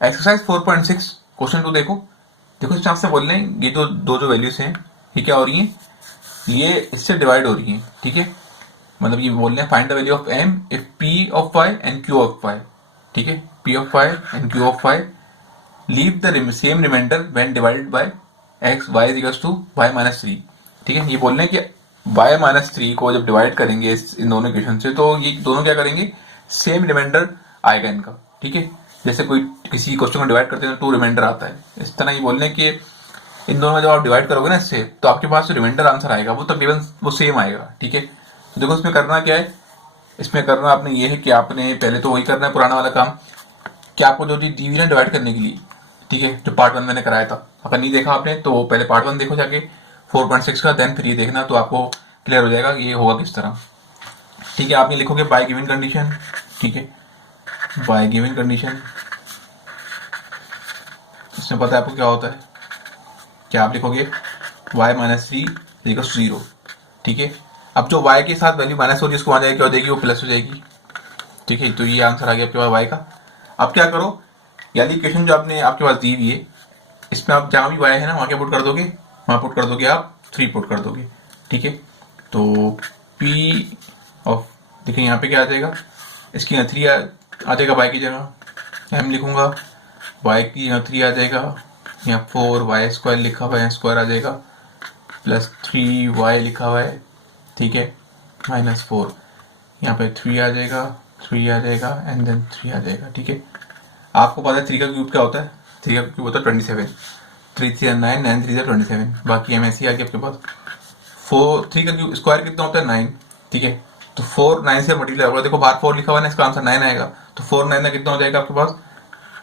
Exercise 4.6 question 2 देखो। देखो इस चांस से बोल रहे हैं ये दो जो वैल्यूज हैं ये क्या हो रही हैं, ये इससे डिवाइड हो रही हैं, ठीक है। मतलब ये बोल रहे हैं find the value of m if p of y and q of y, ठीक है। p of y and q of y leave the same remainder when divided by x y is equals to y minus 3, ठीक है। ये बोल रहे हैं कि y minus 3 को जब डिवाइड करेंगे इन दोनों इक्वेशन से तो ये दोनों क्या करेंगे, सेम रिमाइंडर आएगा इनका, ठीक है। जैसे कोई किसी क्वेश्चन को डिवाइड करते हैं तो 2 रिमाइंडर आता है, इस तरह ये बोल रहे हैं कि इन दोनों में जब आप डिवाइड करोगे ना इससे तो आपके पास जो रिमाइंडर आंसर आएगा वो तकरीबन वो सेम आएगा, ठीक है। तो देखो इसमें करना क्या है, इसमें करना आपने ये है कि आपने पहले तो वही करना है पुराना वाला काम कि आपको जो चीज दी हुई ना डिवाइड करने के लिए, ठीक है, जो पार्ट 1 मैंने कराया था, अगर नहीं देखा आपने तो पहले पार्ट 1 देखो जाके 4.6 का, देन फिर ये देखना तो आपको क्लियर हो जाएगा ये होगा किस तरह, ठीक है। आप ये लिखोगे बाय गिवन कंडीशन, ठीक है, बाय गिवन कंडीशन। इसमें पता है आपको क्या होता है, क्या आप लिखोगे y माइनस 3 इक्वल 0, ठीक है। अब जो y के साथ वैल्यू माइनस हो जिसको आ जाएगी क्या हो जाएगी, वो प्लस हो जाएगी, ठीक है। तो ये आंसर आ गया आपके पास y का। अब क्या करो, यानी इक्वेशन जो आपने आपके पास दी हुई है इसमें आप जहाँ भी y है ना वहाँ क्या पुट कर दोगे, वहाँ पुट कर दोगे आप 3 पुट कर दोगे, ठीक है। तो p ऑफ देखिए यहाँ पे क्या आ जाएगा, इसकी यहाँ 3 आ जाएगा y की जगह, m लिखूंगा, y की यहाँ 3 आ जाएगा, यहाँ 4y स्क्वायर लिखा हुआ है, स्क्वायर आ जाएगा, प्लस 3y लिखा हुआ है, ठीक है, माइनस 4, यहाँ पे 3 आ जाएगा, 3 आ जाएगा एंड देन 3 आ जाएगा, ठीक है। आपको पता है 3 का क्यूब क्या होता है, 3 का क्यूब होता है 27, 3 3 9, 9 3 27, बाकी एम ऐसी आ गई आपके पास। 3 का क्यूब स्क्वायर कितना होता है 9, ठीक है। तो 4 9 से मल्टीप्लाई होगा, देखो बाहर 4 लिखा हुआ है ना, इसका आंसर 9 आएगा, तो 4 9 कितना हो जाएगा आपके पास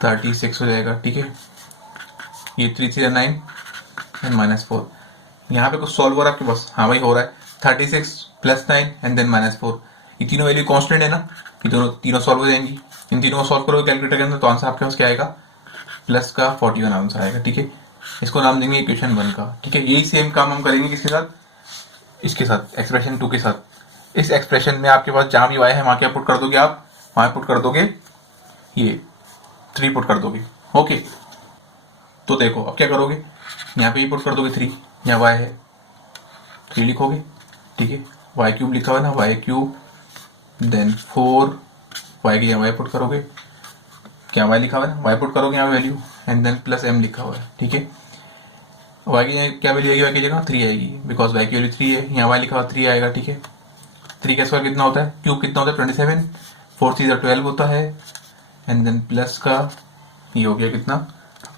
36 हो जाएगा, ठीक है। ये 3 3 9 एंड माइनस 4, यहाँ पे कुछ सॉल्व हो रहा है आपके पास, हाँ भाई हो रहा है 36 प्लस 9 एंड देन माइनस 4, ये तीनों वैल्यू कांस्टेंट है ना, ये दोनों तीनों सॉल्व हो जाएंगी, इन तीनों को सॉल्व करोगे कैलकुलेटर के अंदर तो आंसर आपके पास क्या आएगा, प्लस का 41 आंसर आएगा, ठीक है। इसको नाम देंगे इक्वेशन 1 का, ठीक है। यही सेम काम हम करेंगे किसके साथ, इसके साथ, एक्सप्रेशन 2 के साथ। इस एक्सप्रेशन में आपके पास जहाँ भी y है वहाँ क्या पुट कर दोगे आप, वहाँ पुट कर दोगे ये 3 पुट कर दोगे, ओके। तो देखो अब क्या करोगे, यहाँ पे ये पुट कर दोगे 3, यहाँ y है 3 लिखोगे, ठीक है, y क्यूब लिखा हुआ है ना, y क्यूब, देन 4 y की यहाँ y पुट करोगे, क्या y लिखा हुआ है ना, y पुट करोगे यहाँ value and then plus m लिखा हुआ है, ठीक है। y की क्या वैल्यू आएगी, y की जगह 3 आएगी, बिकॉज y की वैल्यू 3 है, यहाँ y लिखा हुआ 3 आएगा, ठीक है। 3 का स्क्वायर कितना होता है, क्यूब कितना होता है 27, 4 3 12 होता है एंड देन प्लस का ये हो गया कितना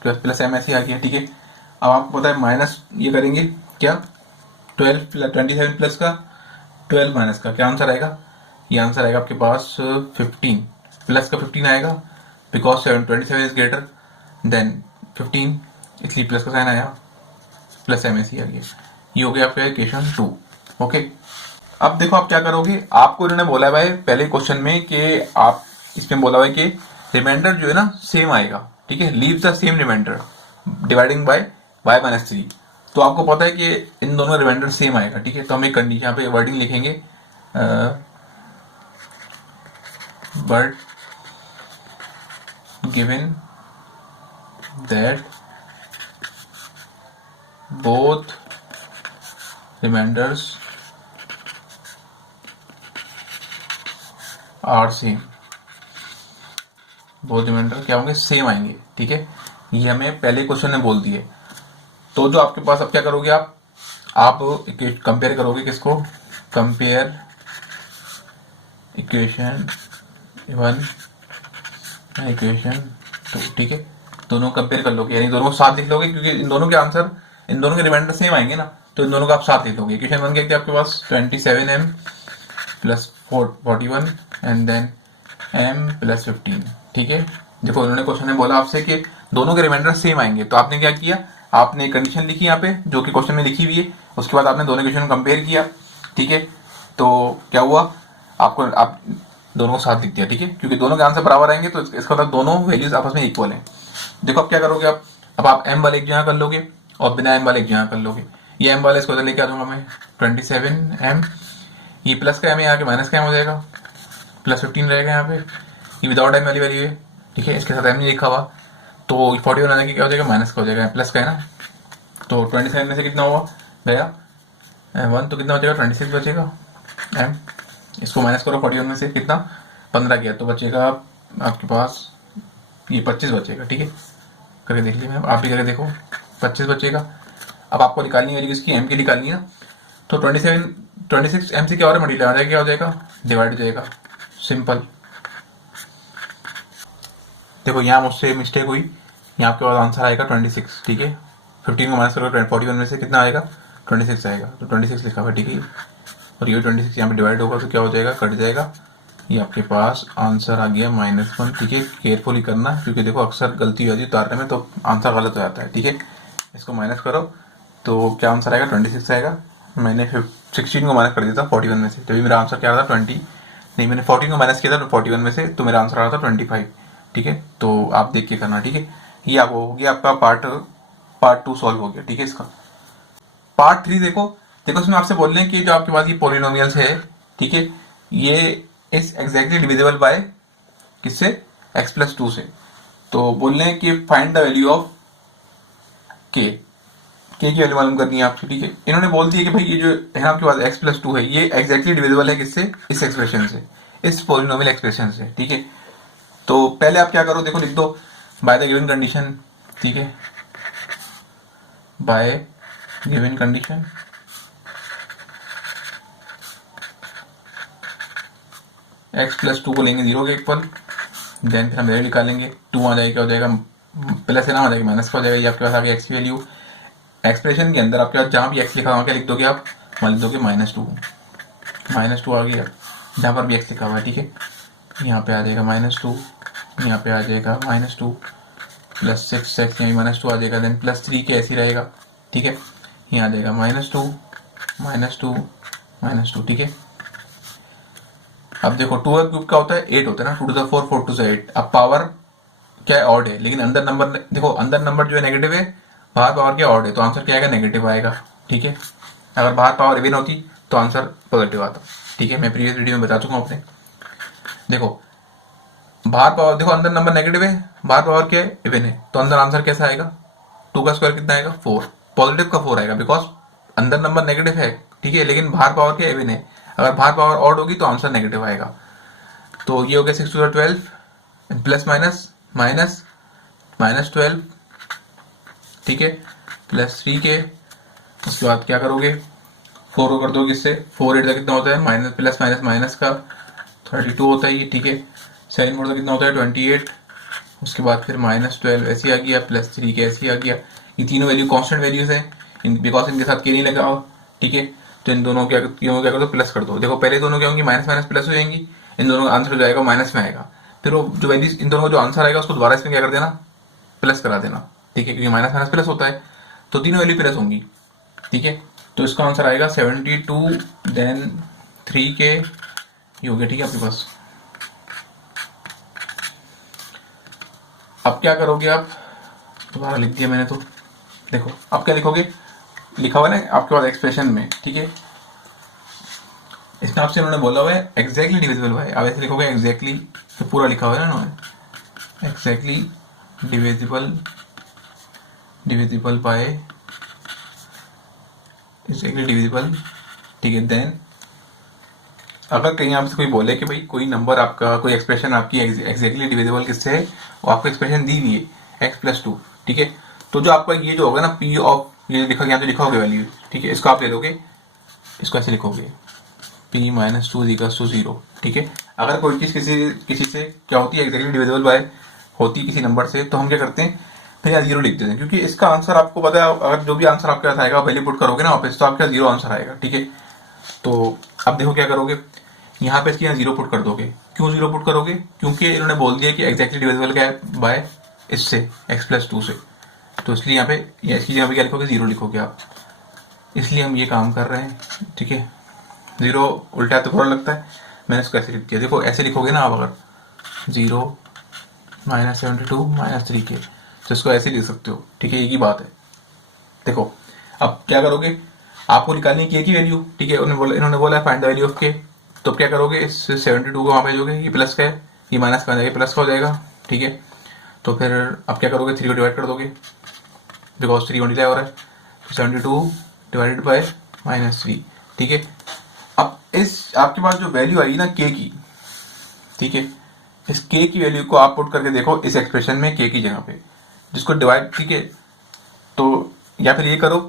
प्लस m ऐसे आ गया, ठीक है। अब आपको पता है माइनस ये करेंगे क्या, 27 प्लस का 12 माइनस का क्या आंसर आएगा, ये आंसर आएगा आपके पास 15, प्लस का 15 आएगा बिकॉज 27 इज ग्रेटर देन 15, इसलिए प्लस का साइन आया, प्लस एम ऐसे आ गया, ये हो गया आपका इक्वेशन 2, ओके। अब देखो आप क्या करोगे, आपको इन्होंने बोला है भाई पहले क्वेश्चन में कि आप इसमें बोला हुआ है कि रिमाइंडर जो है ना सेम आएगा, ठीक है, leave the same remainder dividing by y minus 3, तो आपको पता है कि इन दोनों रिमाइंडर सेम आएगा, ठीक है। तो हम एक कंडीशन यहाँ पे वर्डिंग लिखेंगे, but given that both remainders are same, both remainder क्या होंगे, सेम आएंगे, ठीक है। ये हमें पहले क्वेश्चन में बोल दिए, तो जो आपके पास अब क्या करोगे आप कंपेयर करोगे किसको, कंपेयर इक्वेशन 1 इक्वेशन 2, ठीक है। दोनों कंपेयर कर लोगे, यानी दोनों को साथ लिख लोगे क्योंकि इन दोनों के आंसर, इन दोनों के रिमाइंडर सेम आएंगे ना, तो इन दोनों का आप साथ लिख लोगे। इक्वेशन 1 क्या क्या आपके पास 27m plus 41 and then m plus 15, ठीक है। देखो उन्होंने क्वेश्चन में बोला आपसे कि दोनों के रिमाइंडर सेम आएंगे, तो आपने क्या किया, आपने कंडीशन लिखी यहाँ पे जो कि क्वेश्चन में लिखी हुई है, उसके बाद आपने दोनों इक्वेशन कंपेयर किया, ठीक है। तो क्या हुआ, आपको आप दोनों को साथ लिख दिया, ठीक है, क्योंकि दोनों के आंसर बराबर आएंगे तो इसका मतलब दोनों वैल्यूज आपस में इक्वल हैं। देखो अब क्या करोगे आप, अब आप m वाले एक जगह कर लोगे और बिना m वाले एक जगह कर लोगे, ये m वाले इसको लेके आ दूंगा मैं 27m, ये प्लस का m है, यहाँ के माइनस का m हो जाएगा, प्लस 15 रहेगा यहाँ पे, ये विदाउट m वाली वैल्यू है, ठीक है, इसके साथ m नहीं लिखा हुआ, तो 41 आने की क्या हो जाएगा, माइनस का हो जाएगा, प्लस का है ना। तो 27 में से कितना हुआ गया 1, तो कितना बचेगा 26 बचेगा एम। इसको माइनस करो 41 में से, कितना 15 गया, तो बचेगा आपके पास ये 25 बचेगा। ठीक है, करके देख लीजिए, आप भी करके देखो, 25 बचेगा। अब आपको निकालनी है इसकी एम की निकालनी है ना, तो 26 एम से क्या हो रहा है, मल्टीप्लाई हो जाएगा, क्या हो जाएगा, डिवाइड हो जाएगा, सिंपल। देखो यहाँ मुझसे मिस्टेक हुई, यहाँ आपके पास आंसर आएगा 26। ठीक है, 15 को माइनस करोगे 41 में से कितना आएगा 26 आएगा, तो 26 लिखा हुआ है। ठीक है, और ये 26 यहाँ पे डिवाइड होगा तो क्या हो जाएगा, कट जाएगा, ये आपके पास आंसर आ गया -1। ठीक है, केयरफुली करना, क्योंकि देखो अक्सर गलती हो जाती है उतारने में, तो आंसर गलत हो जाता है। ठीक है, इसको माइनस करो तो क्या आंसर आएगा 26 आएगा। मैंने 16 को माइनस कर दिया था 41 में से, तो मेरा आंसर क्या आ रहा था 20, नहीं मैंने 14 को माइनस किया था 41 में से, तो मेरा आंसर आ रहा था 25। ठीक है, तो आप देख के करना। ठीक है, ये आप हो गया आपका पार्ट 2 सॉल्व हो गया। ठीक है, इसका पार्ट 3 देखो इसमें आपसे बोल रहे हैं कि जो आपके पास ये पॉलिनोमियल्स है, ठीक है, ये इज एग्जैक्टली डिविजिबल बाय किससे, x+2 से। तो बोल रहे हैं कि फाइंड द वैल्यू ऑफ के की वैल्यू मालूम करनी है आपसे। ठीक है, इन्होंने बोल दिया कि भाई ये जो है आपके पास x+2 है, ये एग्जैक्टली डिविजिबल है किससे, इस एक्सप्रेशन से, इस पॉलिनोमियल एक्सप्रेशन से। ठीक है, तो पहले आप क्या करो, देखो लिख दो बाय द गिवन कंडीशन। ठीक है, बाय गिवन कंडीशन x+2 को लेंगे 0 के इक्वल, देन फिर हम वैल्यू निकालेंगे, 2 आ जाएगा, क्या हो जाएगा, प्लस है ना, आ जाएगा माइनस का हो जाएगा, ये आपके पास आ गया x की वैल्यू। एक्सप्रेशन के अंदर आपके पास जहाँ भी x लिखा हुआ क्या लिख दोगे आप, वहाँ लिख दोगे -2 आ गया, जहाँ पर भी x लिखा हुआ है। ठीक है, यहाँ पे आ जाएगा -2, यहाँ पे आ जाएगा -2 प्लस 6 x, यहाँ -2 आ जाएगा, देन +3 के ऐसे ही रहेगा। ठीक है, यहाँ आ जाएगा -2। ठीक है, अब देखो 2 का क्यूब क्या होता है, 8 होता है ना, 2 to the 4 4 to the 8। अब पावर क्या है, ऑड है, लेकिन अंदर नंबर देखो, अंदर नंबर जो है नेगेटिव है, बाहर पावर क्या ऑड है, तो आंसर क्या आएगा, नेगेटिव आएगा। ठीक है, अगर बाहर पावर इवन होती तो आंसर पॉजिटिव आता। ठीक है, मैं प्रीवियस वीडियो में बता चुका हूँ अपने। देखो बाहर पावर, देखो अंदर नंबर नेगेटिव है, बाहर पावर क्या है, इवन है, तो अंदर आंसर कैसा आएगा, 2 का स्क्वायर कितना आएगा 4, पॉजिटिव का 4 आएगा, बिकॉज अंदर नंबर नेगेटिव है। ठीक है, लेकिन बाहर पावर क्या इवन है, अगर बाहर पावर ऑड होगी तो आंसर नेगेटिव आएगा। तो ये हो गया 6 to the 12 प्लस माइनस -12। ठीक है, +3 के, उसके बाद क्या करोगे, 4 को कर दो किससे, 4 8 का कितना होता है, माइनस प्लस माइनस का 32 होता है ये। ठीक है, 7 4 का कितना होता है 28, उसके बाद फिर -12 ऐसे आ गया, +3 के ऐसे आ गया। ये तीनों वैल्यू कांस्टेंट वैल्यूज है, बिकॉज इनके साथ के नहीं लगाओ। ठीक है, तो इन दोनों क्या कर दो, प्लस कर दो। देखो पहले दोनों क्या होंगी, माइनस प्लस हो जाएंगी, इन दोनों का आंसर हो जाएगा माइनस में आएगा, फिर वो जो वैल्यूज इन दोनों का जो आंसर आएगा उसको दोबारा इसमें क्या कर देना, प्लस करा देना। ठीक है, क्योंकि माइनस प्लस होता है, तो तीनों वैल्यू प्लस होंगी। ठीक है, तो इसका आंसर आएगा 72 देन 3 के, ये हो गया। ठीक है, आपके पास अब क्या करोगे आप, दोबारा लिख दिया मैंने, तो देखो अब क्या लिखोगे, लिखा हुआ है ना आपके पास एक्सप्रेशन में। ठीक है, इसमें आपसे इन्होंने बोला हुआ है एग्जैक्टली डिविजिबल बाय, अब ऐसे लिखोगे एग्जैक्टली, तो पूरा लिखा हुआ है ना इन्होंने, exactly divisible by, exactly divisible. ठीक है, देन अगर कहीं आपसे कोई बोले कि भाई कोई नंबर आपका, कोई एक्सप्रेशन आपकी एग्जैक्टली डिविजिबल किससे है, वो आपको एक्सप्रेशन दी हुई है x+2। ठीक है, तो जो आपका ये जो होगा ना p ऑफ, ये लिखा, यहाँ जो लिखा होगा वैल्यू, ठीक है, इसको आप ले लोगे, इसको ऐसे लिखोगे p -2 = 0। ठीक है, अगर कोई चीज़ किसी से क्या होती है, एग्जैक्टली डिविजिबल बाय होती है किसी नंबर से, तो हम क्या करते हैं, फिर यहाँ 0 लिख देते हैं, क्योंकि इसका आंसर आपको पता है, अगर जो भी आंसर आपके पास आएगा वैल्यू पुट करोगे ना वापस, तो आपका 0 आंसर आएगा। ठीक है, तो अब देखो क्या करोगे, यहाँ पे इसके यहाँ 0 पुट कर दोगे। क्यों 0 पुट करोगे, क्योंकि इन्होंने बोल दिया कि एग्जैक्टली डिविजिबल क्या है बाय इससे, x+2 से, तो इसलिए यहाँ पे इसकी जगह पे क्या लिखोगे, 0 लिखोगे आप, इसलिए हम ये काम कर रहे हैं। ठीक है, 0 उल्टा तो बुरा लगता है, मैंने इसको ऐसे लिख दिया। देखो ऐसे लिखोगे ना आप, अगर 0 -72 -3 के, तो इसको ऐसे लिख सकते हो। ठीक है, एक ही बात है। देखो अब क्या करोगे, आपको निकालनी है की वैल्यू। ठीक है, इन्होंने बोला फाइंड द वैल्यू ऑफ के, तो क्या करोगे, इस 72 को वहाँ भेजोगे, ये प्लस का है, ये माइनस का आ जाएगा, प्लस का हो जाएगा। ठीक है, तो फिर आप क्या करोगे, 3 को डिवाइड कर दोगे बिकॉज 3 मल्टीप्लाई हो रहा है, 72 डिवाइडेड बाय -3, ठीक है। अब इस आपके पास जो वैल्यू आई ना के की, ठीक है, इस के की वैल्यू को आप पुट करके देखो इस एक्सप्रेशन में के की जगह पे, जिसको डिवाइड, ठीक है, तो या फिर ये करो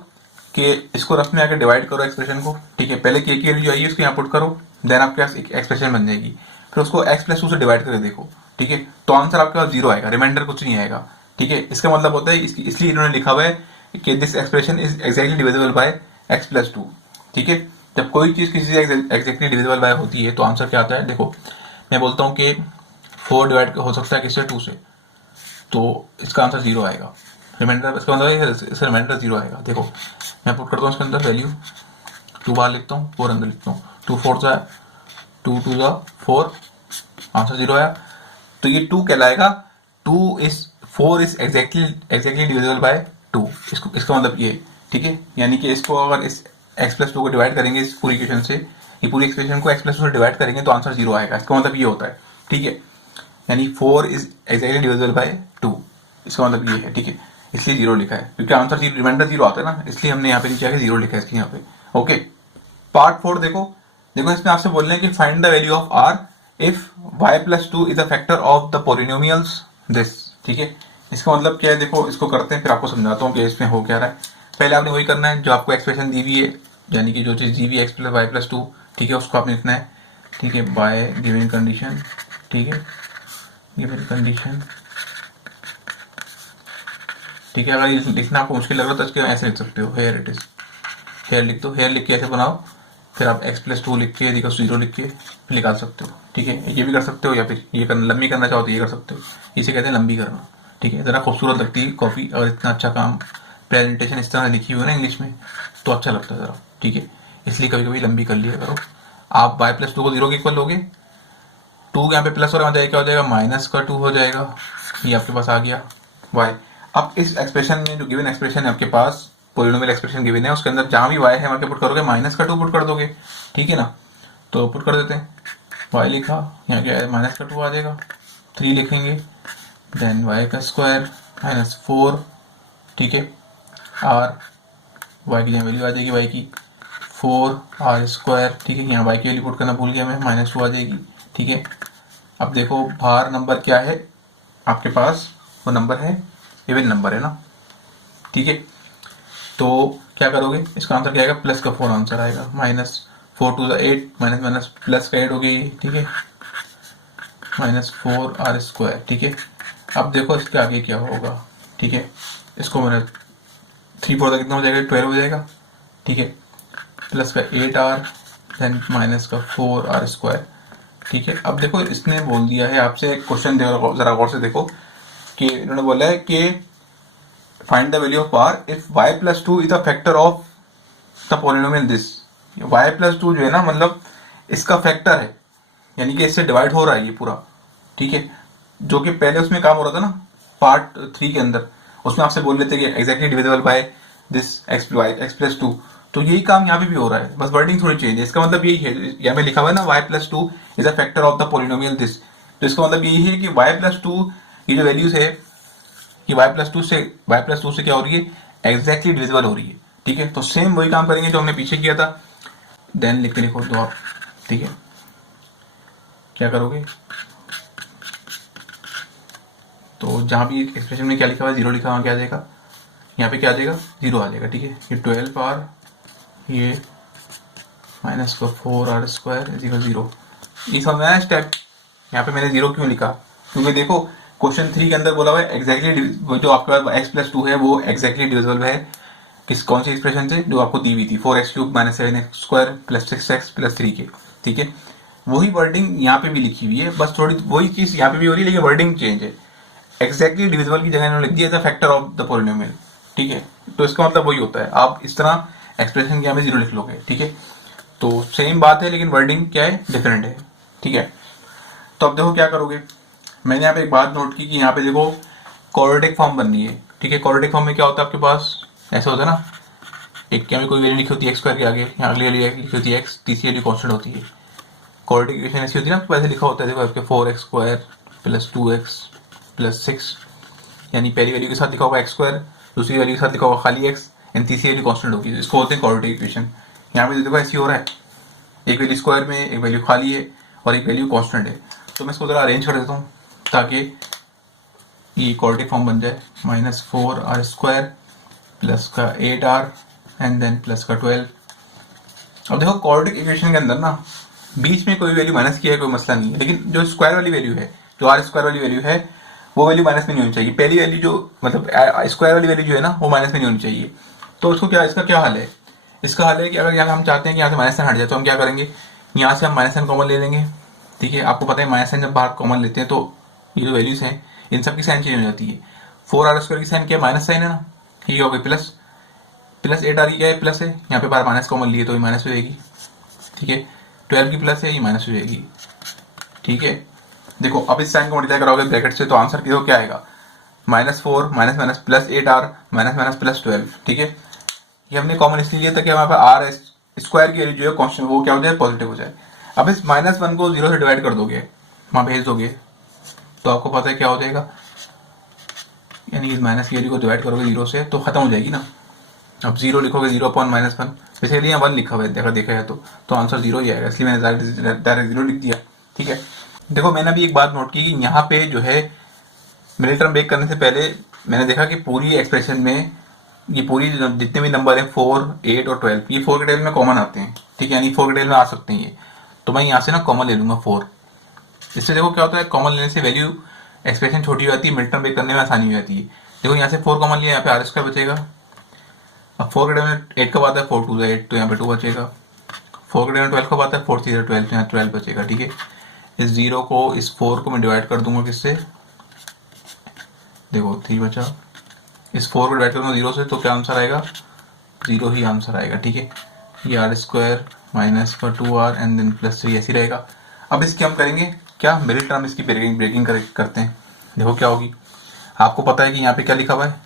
कि इसको रफ में आकर डिवाइड करो एक्सप्रेशन को, ठीक है, पहले के की वैल्यू आई है उसको यहाँ पुट करो, देन आपके पास एक एक्सप्रेशन बन जाएगी, फिर उसको x+2 से डिवाइड करके देखो, ठीक है, तो आंसर आपके पास 0 आएगा, रिमाइंडर कुछ नहीं आएगा, ठीक है। इसका मतलब होता है इसलिए इन्होंने लिखा हुआ है कि this expression is exactly divisible by x+2, ठीक है। जब कोई चीज किसी से एक्जैक्टली डिविजिबल बाय होती है तो आंसर क्या आता है, देखो मैं बोलता हूँ कि 4 डिवाइड हो सकता है किससे, 2 से, तो इसका आंसर 0 आएगा, रिमाइंडर, इसका मतलब इसका रिमाइंडर 0 आएगा। देखो मैं पुट करता हूँ इसके अंदर वैल्यू, 2 बार लिखता हूँ, 4 अंदर लिखता हूँ, 2 4 जा 2 2 जा 4, आंसर 0 आया। तो ये 2 कहलाएगा, 4 इज एग्जैक्टली डिविजिबल बाय 2, इसका मतलब ये, ठीक है। यानी कि इसको अगर इस x+2 को डिवाइड करेंगे इस पूरी इक्वेशन से, ये पूरी एक्सप्रेशन को x+2 से डिवाइड करेंगे तो आंसर 0 आएगा, इसका मतलब ये होता है, ठीक है। यानी 4 इज एग्जैक्टली डिविजिबल बाय 2, इसका मतलब ये है, ठीक है, इसलिए 0 लिखा है, क्योंकि आंसर रिमाइंडर 0 आता है ना, इसलिए हमने यहाँ पे नीचे आके 0 लिखा है इसके यहाँ पे, ओके। पार्ट 4 देखो इसमें आपसे बोल रहे हैं कि find the value of r if y+2 is a factor of the polynomials this, ठीक है। इसका मतलब क्या है, देखो इसको करते हैं फिर आपको समझाता हूँ कि इसमें हो क्या रहा है। पहले आपने वही करना है जो आपको एक्सप्रेशन दी हुई है, यानी कि जो चीज दी हुई है x+y+2, ठीक है, उसको आपने लिखना है, ठीक है, बाय गिवन कंडीशन, ठीक है, गिवन कंडीशन, ठीक है। अगर ये लिखना आपको मुश्किल लग रहा है तो इसके ऐसे लिख सकते हो, हेयर इट इज, हेयर लिख दो, हेयर लिख के ऐसे बनाओ, फिर आप x+2 लिख के 0 लिख के फिर निकाल सकते हो, ठीक है। ये भी कर सकते हो, या फिर ये करना लंबी करना चाहो तो ये कर सकते हो, इसे कहते हैं लंबी करना, ठीक है। ज़रा खूबसूरत लगती है कॉपी, अगर इतना अच्छा काम प्रेजेंटेशन इस तरह लिखी हुई है ना इंग्लिश में तो अच्छा लगता है ज़रा, ठीक है, इसलिए कभी कभी लंबी कर लिया करो। आप y+2 को 0 के इक्वल लोगे, 2 यहाँ पे प्लस हो रहा है, क्या हो जाएगा, -2 हो जाएगा, ये आपके पास आ गया y। अब इस एक्सप्रेशन में जो गिवन एक्सप्रेशन है आपके पास, पोलिनोमियल एक्सप्रेशन गिवन है, उसके अंदर जहां भी y है वहां के पुट करोगे, -2 पुट कर दोगे, ठीक है ना। तो पुट कर देते हैं, y लिखा, यहाँ क्या है, -2 आ जाएगा, 3 लिखेंगे, देन y² -4, ठीक है, r y की वैल्यू आ जाएगी y की 4r², ठीक है। यहाँ y की वैल्यू पुट करना भूल गया मैं, -2 आ जाएगी, ठीक है। अब देखो बाहर नंबर क्या है आपके पास, वो नंबर है इवन नंबर है ना, ठीक है। तो क्या करोगे, इसका आंसर क्या आएगा, प्लस का 4 आंसर आएगा, -4 2 8, माइनस प्लस का 8 हो गई, ठीक है, -4r², ठीक है। अब देखो इसके आगे क्या होगा, ठीक है, इसको मैंने 3 4 कितना हो जाएगा, 12 हो जाएगा, ठीक है, प्लस का 8r, देन माइनस का 4r², ठीक है। अब देखो इसने बोल दिया है आपसे क्वेश्चन, जरा गौर से देखो कि इन्होंने बोला है कि find the value of r if y+2 is a factor of the polynomial this. y+2 जो है ना, मतलब इसका फैक्टर है, यानी कि इससे डिवाइड हो रहा है ये पूरा, ठीक है। जो कि पहले उसमें काम हो रहा था ना पार्ट 3 के अंदर, उसमें आपसे बोल रहे थे कि exactly divisible by this x+2, तो यही काम यहाँ पे भी हो रहा है, बस वर्डिंग थोड़ी चेंज है। इसका मतलब यही है, यहाँ पे लिखा हुआ है ना y+2 is a factor of the polynomial this, तो इसका मतलब यही है कि y+2 की जो वैल्यूज है कि y+2 से क्या हो रही है, एग्जैक्टली डिविजिबल हो रही है, ठीक है। तो सेम वही काम करेंगे जो हमने पीछे किया था, देन लिख के लिखो दो आप, ठीक है। क्या करोगे, तो जहां भी एक्सप्रेशन में क्या लिखा हुआ है 0 लिखा हुआ, क्या आ जाएगा, यहाँ पे क्या आ जाएगा, 0 आ जाएगा, ठीक है। ये 12r, ये -4r² इज इक्वल 0, ये समझ में आया स्टेप। यहाँ पे मैंने 0 क्यों लिखा, क्योंकि देखो क्वेश्चन 3 के अंदर बोला हुआ है एग्जैक्टली जो आपके पास x+2 है वो एग्जैक्टली डिविजिबल है किस कौन सी एक्सप्रेशन से, जो आपको दी हुई थी 4x³ -7x² + 6x + 3 के, ठीक है। वही वर्डिंग यहाँ पे भी लिखी हुई है, बस थोड़ी वही चीज यहाँ पे भी हो रही है, लेकिन वर्डिंग चेंज है। एग्जैक्टली डिविजिबल की जगह इन्होंने लिख दिया था फैक्टर ऑफ द पॉलिनोमियल, ठीक है। तो इसका मतलब वही होता है, आप इस तरह एक्सप्रेशन के यहाँ पे 0 लिख लोगे, ठीक है। तो सेम बात है, लेकिन वर्डिंग क्या है, डिफरेंट है, ठीक है। तो अब देखो क्या करोगे, मैंने यहाँ पे एक बात नोट की कि यहाँ पे देखो क्वाड्रेटिक फॉर्म बननी है, ठीक है। क्वाड्रेटिक फॉर्म में क्या होता है आपके पास, ऐसा होता है ना, एक क्या में कोई वैल्यू लिखी होती है x² के आगे, यहाँ अगली वैल्यू लिखी होती है x, तीसरी वैल्यू कांस्टेंट होती है। क्वाड्रेटिक इक्वेशन ऐसी होती है ना, आपके पास लिखा होता है देखो आपके 4x² + 2x + 6 यानी पहली वैल्यू के साथ लिखा होगा एक्स स्क्वायर, दूसरी वैल्यू के साथ लिखा होगा खाली एक्स, एंड तीसरी वैल्यू कॉन्स्टेंट होगी, इसको बोलते हैं क्वाड्रेटिक इक्वेशन। यहाँ पे देखो ऐसी हो रहा है, एक वैल्यू स्क्वायर में, एक वैल्यू खाली है और एक वैल्यू कॉन्स्टेंट है। तो मैं इसको ज़रा अरेंज कर देता हूँ ताकि ये क्वाड्रेटिक फॉर्म बन जाए। -4r² प्लस का 8r एंड देन प्लस का 12। अब देखो क्वाड्रेटिक इक्वेशन के अंदर ना बीच में कोई वैल्यू माइनस की है कोई मसला नहीं है, लेकिन जो स्क्वायर वाली वैल्यू है, जो r स्क्वायर वाली वैल्यू है, वो वैल्यू माइनस में नहीं होनी चाहिए। पहली वैल्यू जो मतलब स्क्वायर वाली वैल्यू जो है ना वो माइनस में नहीं होनी चाहिए। तो इसको क्या, इसका क्या हल है? इसका हल है कि अगर यहाँ हम चाहते हैं कि यहाँ से माइनस साइन हट जाए तो हम क्या करेंगे, यहाँ से हम माइनस साइन कॉमन ले लेंगे। ठीक है, आपको पता है माइनस साइन जब बाहर कॉमन लेते हैं तो ये जो वैल्यूज हैं इन सब की साइन चेंज हो जाती है। 4r² की साइन क्या माइनस साइन है ना, ये हो गई प्लस, प्लस 8r की क्या है प्लस है, यहाँ पे बाहर माइनस कॉमन लिए तो ये माइनस हो जाएगी। ठीक है, 12 की प्लस है, ये माइनस हो जाएगी। ठीक है, देखो अब इस साइन को मल्टीप्लाई कराओगे ब्रैकेट से तो आंसर देखो क्या आएगा, -4 minus minus plus 8r minus minus plus 12। ठीक है, ये हमने कॉमन इसलिए लिया था कि हमारे पास r स्क्वायर की वैल्यू जो है कॉन्स्टेंट वो क्या हो जाए, पॉजिटिव हो जाए। अब इस -1 को 0 से डिवाइड कर दोगे, वहाँ भेज दोगे तो आपको पता है क्या हो जाएगा, यानी इस माइनस की वैल्यू को डिवाइड करोगे 0 से तो खत्म हो जाएगी ना। अब 0 लिखोगे 0/-1, बेसिकली यहाँ 1 लिखा हुआ है, देखा है तो आंसर 0 ही आएगा, इसलिए मैंने डायरेक्ट 0 लिख दिया। ठीक है, देखो मैंने अभी एक बात नोट की, यहाँ पे जो है मिडिल टर्म ब्रेक करने से पहले मैंने देखा कि पूरी एक्सप्रेशन में ये पूरी जितने भी नंबर हैं 4, 8 और 12 ये 4 के टेबल में कॉमन आते हैं। ठीक है, यानी 4 के टेबल में आ सकते हैं ये, तो मैं यहाँ से ना कॉमन ले लूंगा 4। इससे देखो क्या होता है, कॉमन लेने से वैल्यू एक्सप्रेशन छोटी हो जाती है, मिड टर्म ब्रेक करने में आसानी हो जाती है। देखो यहाँ से 4 कॉमन लिया, यहाँ पे r² बचेगा। अब 4 के टेबल में 8 कब आता है, 4 2 8 तो यहाँ पे 2 बचेगा। 4 के टेबल में 12 कब आता है, 4 3 12 यहाँ 12 बचेगा। ठीक है, इस 0 को इस 4 को मैं डिवाइड कर दूंगा किससे, देखो 3 बचा, इस 4 को डिवाइड करूंगा 0 से तो क्या आंसर आएगा, 0 ही आंसर आएगा। ठीक है, ये r² माइनस का 2r एंड देन प्लस 3 ऐसी रहेगा। अब इसकी हम करेंगे क्या, मिडिल टर्म इसकी ब्रेकिंग करते हैं। देखो क्या होगी, आपको पता है कि यहाँ पे क्या लिखा हुआ है,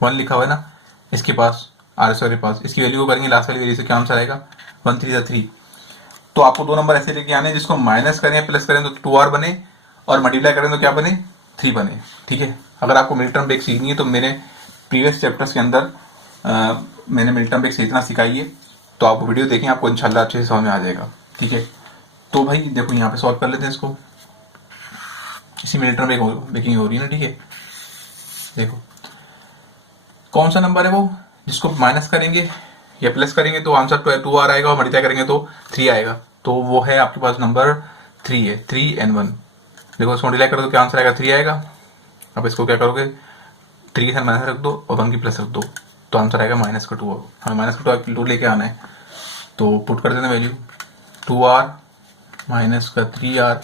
1 लिखा हुआ है ना इसके पास, r² के पास, इसकी वैल्यू को करेंगे लास्ट वाली वैल्यू से, क्या आंसर आएगा 1 3 3। तो आपको दो नंबर ऐसे लेके आने जिसको माइनस करें प्लस करें तो 2r बने और मल्टीप्लाई करें तो क्या बने, 3 बने। ठीक है, अगर आपको मिडिल टर्म ब्रेक सीखनी है तो मेरे प्रीवियस चैप्टर्स के अंदर मैंने मिडिल टर्म ब्रेक सीखना सिखाई है, तो आप वीडियो देखें, आपको इंशाल्लाह अच्छे से समझ में आ जाएगा। ठीक है, तो भाई देखो यहाँ पे सॉल्व कर लेते हैं इसको, इसी मिडिल टर्म ब्रेकिंग हो रही है ना। ठीक है, देखो कौन सा नंबर है वो जिसको माइनस करेंगे या प्लस करेंगे तो आंसर 2r आएगा और मल्टीप्लाई करेंगे तो 3 आएगा, तो वो है आपके पास नंबर 3 है, 3 and 1। देखो इसको मल्टीप्लाई करो तो क्या आंसर आएगा, 3 आएगा। अब इसको क्या करोगे, 3 के साथ माइनस रख दो और 1 की प्लस रख दो तो आंसर आएगा -2। हमें -2 लेके आना है तो पुट कर देना वैल्यू, 2r माइनस का 3r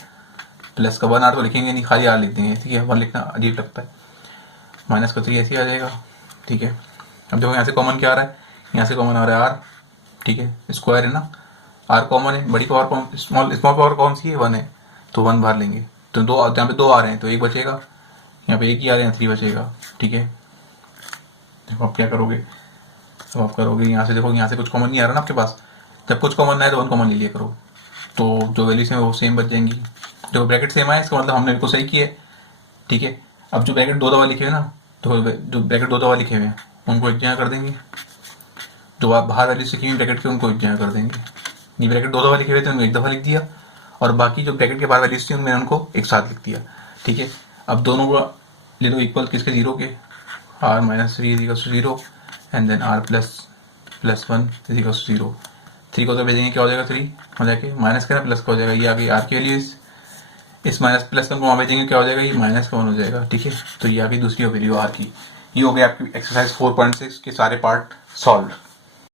प्लस का 1r तो लिखेंगे नहीं, खाली r लिख देंगे। ठीक है, 1 लिखना अजीब लगता है, माइनस का 3 ऐसे ही आ जाएगा। ठीक है, अब देखो यहाँ से कॉमन क्या आ रहा है, यहाँ से कॉमन आ रहा है r। ठीक है, स्क्वायर है ना, r कॉमन है, बड़ी पावर स्मॉल पावर कौन सी है, 1 है, तो 1 बाहर लेंगे तो दो, यहाँ पे 2 आ रहे हैं तो 1 बचेगा, यहाँ पे 1 ही आ रहे हैं 3 बचेगा। ठीक है, देखो आप क्या करोगे, तो आप करोगे यहाँ से, देखो यहाँ से कुछ कॉमन नहीं आ रहा ना आपके पास, जब कुछ कॉमन आए तो 1 कॉमन ले लिया करो, तो जो वैल्यूज हैं वो सेम बच जाएंगी। जो ब्रैकेट सेम आए इसका मतलब हमने बिल्कुल सही किया है। ठीक है, अब जो ब्रैकेट 2 दफा लिखे हुए ना, तो जो ब्रैकेट 2 दफा लिखे हुए हैं उनको एक जगह कर देंगे, जो आप बाहर वैल्यू सीखी हुई ब्रैकेट के उनको एक जगह कर देंगे। ये ब्रैकेट 2 दफा लिखे हुए थे उनको 1 दफा लिख दिया और बाकी जो ब्रैकेट के बाहर वैल्यूज थी उनमें उनको एक साथ लिख दिया। ठीक है, अब दोनों को ले लो इक्वल किसके, 0 के, r minus 3 0 and then r plus 1 0। 3 को तो भेजेंगे क्या हो जाएगा, 3 हो जाके माइनस का प्लस का हो जाएगा, ये आ गई r की वैल्यू, इस माइनस प्लस को वहाँ भेजेंगे क्या हो जाएगा, ये -1 हो जाएगा। ठीक है, तो ये आ गई दूसरी वैल्यू r की। ये हो गया आपकी एक्सरसाइज 4.6 के सारे पार्ट सॉल्व।